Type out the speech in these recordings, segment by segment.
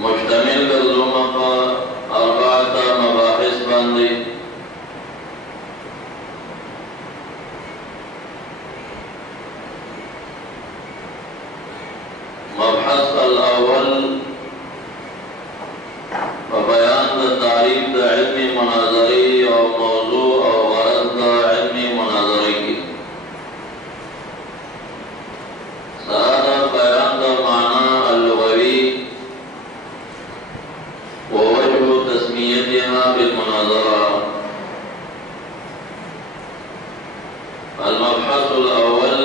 मुश्तमिल गर्जुमा पर अर्बाअता मबाहिस बांदी। मबहस अल-अव्वल बयान तारीफ इल्मी मुनाज़री और मौजू और गरज़ इल्मी मुनाज़री की। सारा बयान माना अल-लुग़वी व वजह तस्मीयतिहा बिल-मुनाज़रा। अल-मबहस अल-अव्वल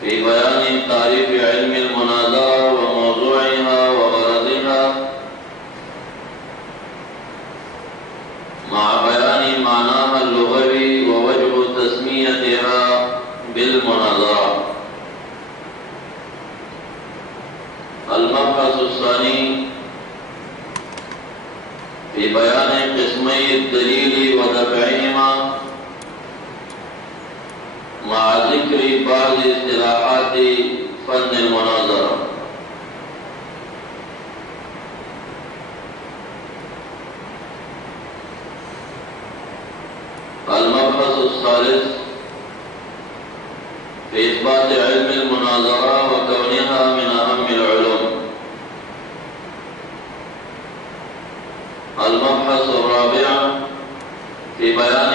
फी बयान तारीफ इल्मी मुनाज़रा व मौज़ूइहा व गरज़िहा मा बयानी मानाहा लुग़वी व वजह तस्मीयतिहा बिल-मुनाज़रा। अल-मबहस अस्सानी फी बयान क़िस्मई अद-दलील व दफ़इहिमा मा ज़िक्रि बाज़ इस्तिलाहाति फ़न अल-मुनाज़रा। अल-मबहस अस्सालिस फी इस्बात इल्म अल-मुनाज़रा व कौनिहा मिन अहम्मिल उलूम। अल-मबहस अर्राबिअ फी बयान